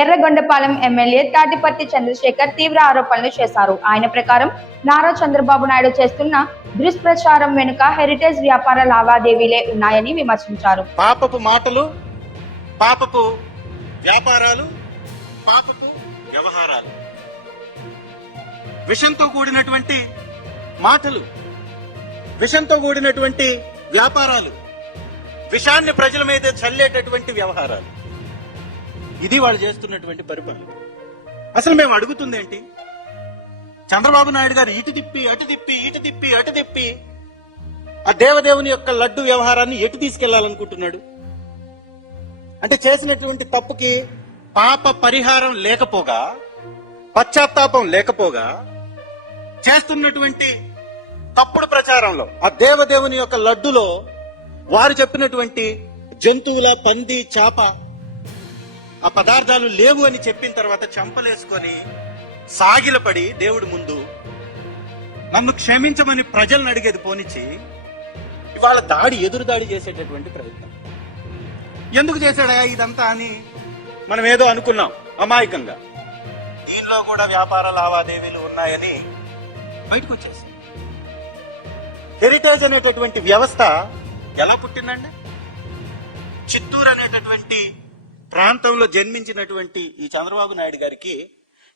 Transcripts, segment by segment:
Yerragondapalem MLA Tatiparthi Chandrasekhar తీవ్ర ఆరోపణలు చేశారు. ఆయన ప్రకారం నారా చంద్రబాబు నాయుడు చేస్తున్న దుష్ప్రచారం వెనుక హెరిటేజ్ వ్యాపార లావాదేవీలే ఉన్నాయని విమర్శించారు. పాపపు మాటలు, పాపపు వ్యాపారాలు, పాపపు వ్యవహారాలు, విషంతో కూడినటువంటి మాటలు, విషంతో కూడినటువంటి వ్యాపారాలు, విషాన్ని ప్రజల మీద చల్లేటటువంటి వ్యవహారాలు, ఇది వాళ్ళు చేస్తున్నటువంటి పరిపాలన. అసలు మేము అడుగుతుంది ఏంటి? చంద్రబాబు నాయుడు గారు ఇటు తిప్పి అటు తిప్పి ఇటు తిప్పి అటు తిప్పి ఆ దేవదేవుని యొక్క లడ్డు వ్యవహారాన్ని ఎటు తీసుకెళ్లాలనుకుంటున్నాడు? అంటే చేసినటువంటి తప్పుకి పాప పరిహారం లేకపోగా, పశ్చాత్తాపం లేకపోగా, చేస్తున్నటువంటి తప్పుడు ప్రచారంలో ఆ దేవదేవుని యొక్క లడ్డులో వారు చెప్పినటువంటి జంతువుల, పంది, చేప ఆ పదార్థాలు లేవు అని చెప్పిన తర్వాత చంపలేసుకొని సాగిలపడి దేవుడి ముందు నన్ను క్షమించమని ప్రజలను అడిగేది పోనిచ్చి ఇవాళ ఎదురు దాడి చేసేటటువంటి ప్రయత్నం. ఎందుకు చేశాడా ఇదంతా అని మనం ఏదో అనుకున్నాం అమాయకంగా. దీనిలో కూడా వ్యాపార లావాదేవీలు ఉన్నాయని బయటకు వచ్చేసి హెరిటేజ్ అనేటటువంటి వ్యవస్థ ఎలా పుట్టిందండి? చిత్తూరు అనేటటువంటి ప్రాంతంలో జన్మించినటువంటి ఈ చంద్రబాబు నాయుడు గారికి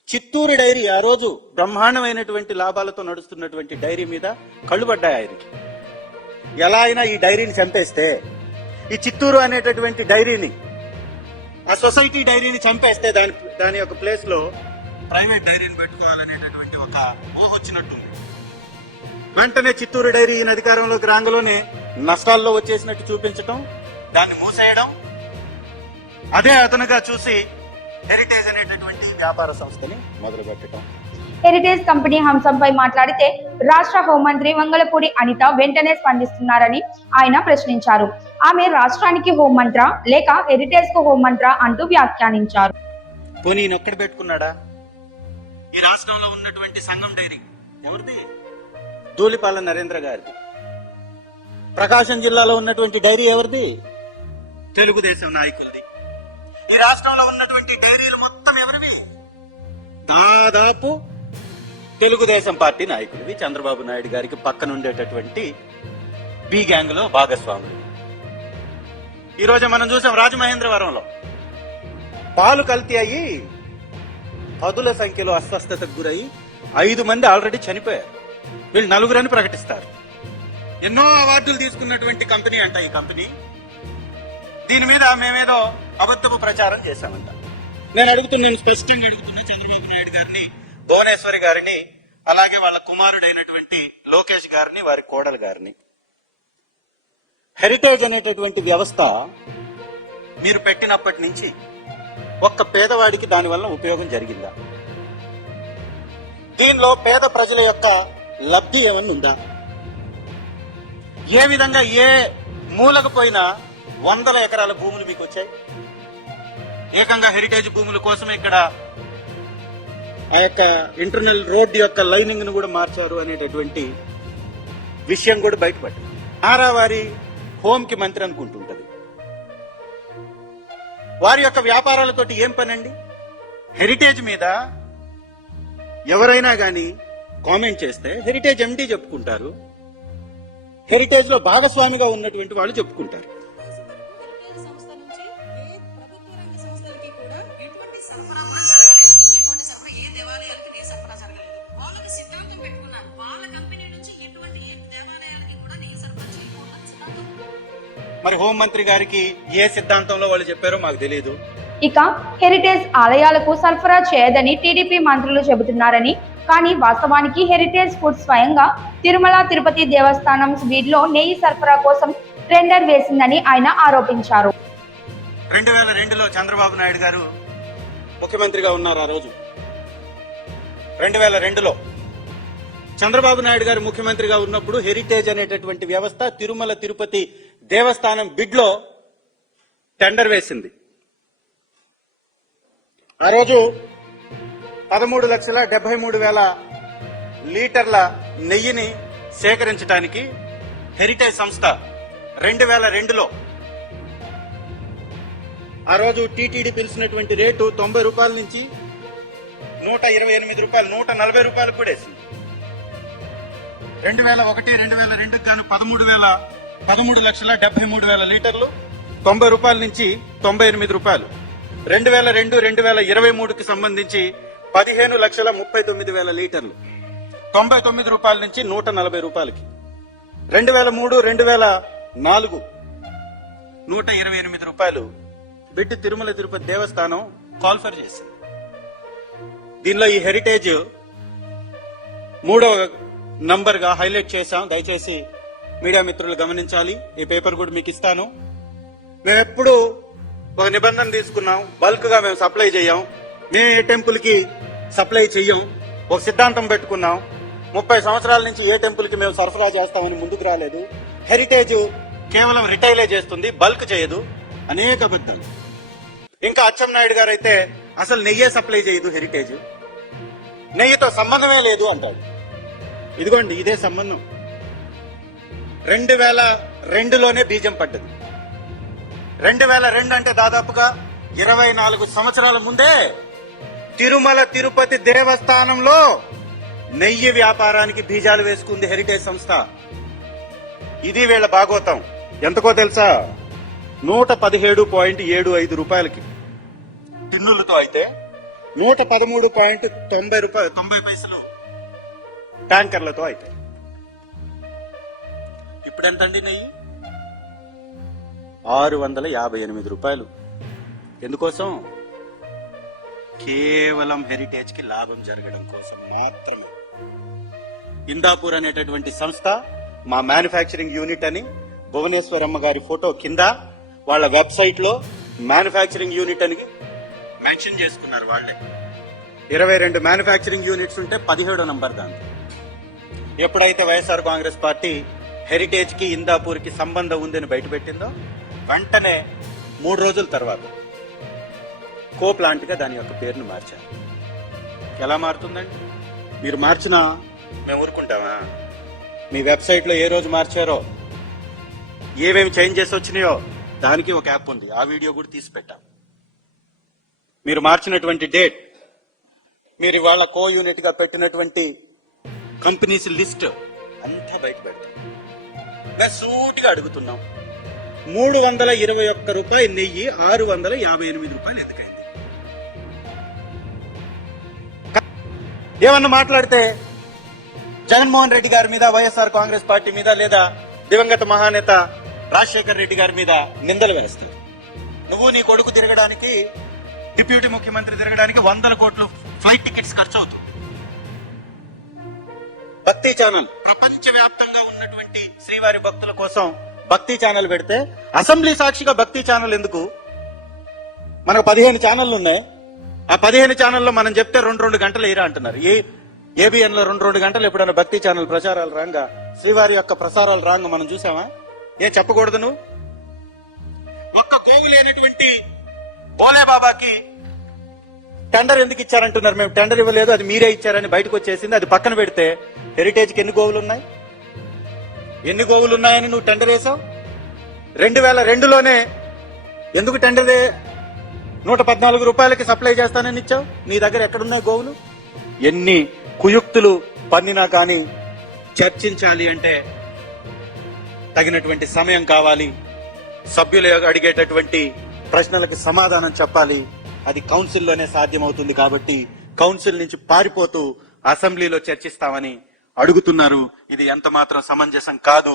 చిత్తూరు డైరీ ఆ రోజు బ్రహ్మాండమైనటువంటి లాభాలతో నడుస్తున్నటువంటి డైరీ మీద కళ్ళు పడ్డాయి ఆయనకి. ఎలా అయినా ఈ డైరీని చంపేస్తే, ఈ చిత్తూరు అనేటటువంటి డైరీని, ఆ సొసైటీ డైరీని చంపేస్తే దాని యొక్క ప్లేస్ లో ప్రైవేట్ డైరీని పెట్టుకోవాలనేటటువంటి ఒక ఊహ వచ్చినట్టుంది. వెంటనే చిత్తూరు డైరీ ఈయన అధికారంలోకి రాంగలోనే నష్టాల్లో వచ్చేసినట్టు చూపించటం, దాన్ని మూసేయడం, అదే అతనుగా చూసి హెరిటేజ్ అనేటటువంటి వ్యాపార సంస్థని మొదలు పెట్టడం. హెరిటేజ్ కంపెనీ అంశంపై మాట్లాడితే రాష్ట్ర హోంమంత్రి వంగలపూడి అనిత వెంటనే స్పందిస్తున్నారని ఆయన ప్రశ్నించారు. ఆమె రాష్ట్రానికి హోంమంత్రా లేక హెరిటేజ్ కు హోంమంత్రా అంటూ వ్యాఖ్యానించారు. పోనీ ఎక్కడ పెట్టుకున్నాడా? ఈ రాష్ట్రంలో ఉన్నటువంటి సంఘం డైరీ ఎవరిది? ధూళిపాల నరేంద్ర గారిది. ప్రకాశం జిల్లాలో ఉన్నటువంటి డైరీ ఎవరిది? తెలుగుదేశం నాయకులది. ఈ రాష్ట్రంలో ఉన్నటువంటి డైరీలు మొత్తం ఎవరివి? దాదాపు తెలుగుదేశం పార్టీ నాయకుడివి. చంద్రబాబు నాయుడు గారికి పక్కన ఉండేటటువంటి బి గ్యాంగ్ లో భాగస్వాములు. ఈ రోజు మనం చూసాం రాజమహేంద్రవరంలో పాలు కల్తీ అయ్యి పదుల సంఖ్యలో అస్వస్థతకు గురై 5 మంది ఆల్రెడీ చనిపోయారు. వీళ్ళు 4 ప్రకటిస్తారు. ఎన్నో అవార్డులు తీసుకున్నటువంటి కంపెనీ అంట ఈ కంపెనీ. దీని మీద మేమేదో అబద్ధపు ప్రచారం చేశామంట. నేను స్పష్టంగా అడుగుతున్నా చంద్రబాబు నాయుడు గారిని, భువనేశ్వరి గారిని, అలాగే వాళ్ళ కుమారుడైనటువంటి లోకేష్ గారిని, వారి కోడలు గారిని, హెరిటేజ్ అనేటటువంటి వ్యవస్థ మీరు పెట్టినప్పటి నుంచి ఒక్క పేదవాడికి దాని వల్ల ఉపయోగం జరిగిందా? దీనిలో పేద ప్రజల యొక్క లబ్ధి ఏమన్నా ఉందా? ఏ విధంగా ఏ మూలకు పోయినా 100 ఎకరాల భూములు మీకు వచ్చాయి. ఏకంగా హెరిటేజ్ భూముల కోసం ఇక్కడ ఆ యొక్క ఇంటర్నల్ రోడ్ యొక్క లైనింగ్ ను కూడా మార్చారు అనేటటువంటి విషయం కూడా బయటపడింది. వారి హోమ్ కి మంత్రి అనుకుంటుంటది. వారి యొక్క వ్యాపారాలతోటి ఏం పనండి? హెరిటేజ్ మీద ఎవరైనా గాని కామెంట్ చేస్తే హెరిటేజ్ ఎండీ చెప్పుకుంటారు, హెరిటేజ్ లో భాగస్వామిగా ఉన్నటువంటి వాళ్ళు చెప్పుకుంటారు. మరి హోంమంత్రి గారికి ఏ సిద్ధాంతంలో వాళ్ళు చెప్పారో మాకు తెలియదు. ఇక హెరిటేజ్ ఆలయాలకు సరఫరా చేయదని టీడీపీ మంత్రులు చెబుతున్నారని, కానీ వాస్తవానికి హెరిటేజ్ ఫుడ్ స్వయంగా తిరుమల తిరుపతి దేవస్థానం స్వీట్లో నెయ్యి సరఫరా కోసం టెండర్ వేసిందని ఆయన ఆరోపించారు. 2002లో చంద్రబాబు నాయుడు గారు ముఖ్యమంత్రిగా ఉన్నారు. ఆ రోజు 2002లో చంద్రబాబు నాయుడు గారు ముఖ్యమంత్రిగా ఉన్నప్పుడు హెరిటేజ్ అనేటటువంటి వ్యవస్థ తిరుమల తిరుపతి దేవస్థానం బిడ్లో టెండర్ వేసింది. ఆ రోజు 13,73,000 లీటర్ల నెయ్యిని సేకరించడానికి హెరిటేజ్ సంస్థ 2002లో ఆ రోజు టీటీడీ పిలిచినటువంటి రేటు 90 రూపాయల నుంచి 128 రూపాయలు, 140 రూపాయలు కూడా వేసింది. 2001-2002 గాను 13,73,000 లీటర్లు 90 రూపాయల నుంచి 98 రూపాయలు. 2002-2023కి సంబంధించి 15,39,000 లీటర్లు 99 రూపాయల నుంచి 140 రూపాయలకి. 2003-2004 128 రూపాయలు పెట్టి తిరుమల తిరుపతి దేవస్థానం కాల్ఫర్ చేసింది. దీనిలో ఈ హెరిటేజ్ 3వ నంబర్ గా హైలైట్ చేశాం. దయచేసి మీడియా మిత్రులు గమనించాలి. ఈ పేపర్ కూడా మీకు ఇస్తాను. మేము ఎప్పుడు ఒక నిబంధన తీసుకున్నాం, బల్క్ గా మేము సప్లై చేయం, మేము ఏ టెంపుల్ కి సప్లై చెయ్యం. ఒక సిద్ధాంతం పెట్టుకున్నాం. 30 సంవత్సరాల నుంచి ఏ టెంపుల్ కి మేము సరఫరా చేస్తామని ముందుకు రాలేదు. హెరిటేజ్ కేవలం రిటైలే చేస్తుంది, బల్క్ చేయదు. అనేక అబద్ధాలు. ఇంకా అచ్చెన్నాయుడు గారు అయితే అసలు నెయ్యే సప్లై చేయదు, హెరిటేజ్ నెయ్యితో సంబంధమే లేదు అంటాడు. ఇదిగోండి, ఇదే సంబంధం. 2002లోనే బీజం పడ్డది. 2002 అంటే దాదాపుగా 24 సంవత్సరాల ముందే తిరుమల తిరుపతి దేవస్థానంలో నెయ్యి వ్యాపారానికి బీజాలు వేసుకుంది హెరిటేజ్ సంస్థ. ఇది వీళ్ళ భాగోతం. ఎంతకో తెలుసా? 117.75 రూపాయలకి టిన్నులతో అయితే 113.90 ట్యాంకర్లతో అయితే. ఇప్పుడు ఎంతండి నెయ్యి? 658 రూపాయలు. ఎందుకోసం? కేవలం హెరిటేజ్ కి లాభం జరగడం కోసం మాత్రమే. ఇందాపూర్ అనేటటువంటి సంస్థ మా మ్యానుఫ్యాక్చరింగ్ యూనిట్ అని భువనేశ్వరమ్మ గారి ఫోటో కింద వాళ్ళ వెబ్సైట్ లో మ్యానుఫ్యాక్చరింగ్ యూనిట్ అని మెన్షన్ చేసుకున్నారు. వాళ్లే 22 మ్యానుఫ్యాక్చరింగ్ యూనిట్స్ ఉంటే 17వ నంబర్ దాంతో. ఎప్పుడైతే వైఎస్ఆర్ కాంగ్రెస్ పార్టీ హెరిటేజ్ కి ఇందాపూర్ కి సంబంధం ఉందని బయటపెట్టిందో వెంటనే 3 రోజుల తర్వాత కో ప్లాంట్ గా దాని యొక్క పేరును మార్చారు. ఎలా మారుతుందండి? మీరు మార్చినా మేము ఊరుకుంటామా? మీ వెబ్సైట్ లో ఏ రోజు మార్చారో, ఏమేమి చేంజెస్ వచ్చినాయో దానికి ఒక యాప్ ఉంది. ఆ వీడియో కూడా తీసి పెట్టాం. మీరు మార్చినటువంటి డేట్, మీరు ఇవాళ కో యూనిట్ గా పెట్టినటువంటి కంపెనీస్ లిస్ట్ అంతా బయట పెడతాం. మేము సూటిగా అడుగుతున్నాం, 321 రూపాయలు నెయ్యి 658 రూపాయలు ఎందుకైంది? ఏమన్నా మాట్లాడితే జగన్మోహన్ రెడ్డి గారి మీద, వైఎస్ఆర్ కాంగ్రెస్ పార్టీ మీద, లేదా దివంగత మహానేత రాజశేఖర్ రెడ్డి గారి మీద నిందలు వేస్తారు. నువ్వు నీ కొడుకు తిరగడానికి, డిప్యూటీ ముఖ్యమంత్రి తిరగడానికి 100 కోట్లు ఫ్లైట్ టికెట్స్ ఖర్చు అవుతుంది. భక్తి ఛానల్ ప్రపంచవ్యాప్తంగా ఉన్నటువంటి శ్రీవారి భక్తుల కోసం భక్తి ఛానల్ పెడితే అసెంబ్లీ సాక్షిగా భక్తి ఛానల్ ఎందుకు? మనకు 15 ఛానళ్లు ఉన్నాయి. ఆ 15 ఛానల్లో మనం చెప్తే 2 గంటలు ఎయిరా అంటున్నారు. ఏబిఎన్ లో 2 గంటలు ఎప్పుడైనా భక్తి ఛానల్ ప్రచారాలు రాంగా, శ్రీవారి యొక్క ప్రసారాలు రాంగా మనం చూసామా? ఏం చెప్పకూడదు నువ్వు? ఒక్క గోవు లేనటువంటి బోలే బాబాకి టెండర్ ఎందుకు ఇచ్చారంటున్నారు. మేము టెండర్ ఇవ్వలేదు, అది మీరే ఇచ్చారని బయటకు వచ్చేసింది. అది పక్కన పెడితే హెరిటేజ్ కి ఎన్ని గోవులు ఉన్నాయి? ఎన్ని గోవులు ఉన్నాయని నువ్వు టెండర్ వేసావు? 2002లోనే ఎందుకు టెండర్ 114 రూపాయలకి సప్లై చేస్తానని ఇచ్చావు? నీ దగ్గర ఎక్కడున్నాయి గోవులు? ఎన్ని కుయుక్తులు పన్నినా కానీ చర్చించాలి అంటే తగినటువంటి సమయం కావాలి. సభ్యులు అడిగేటటువంటి ప్రశ్నలకు సమాధానం చెప్పాలి. అది కౌన్సిల్లోనే సాధ్యమవుతుంది. కాబట్టి కౌన్సిల్ నుంచి పారిపోతూ అసెంబ్లీలో చర్చిస్తామని అడుగుతున్నారు. ఇది ఎంత మాత్రం సమంజసం కాదు.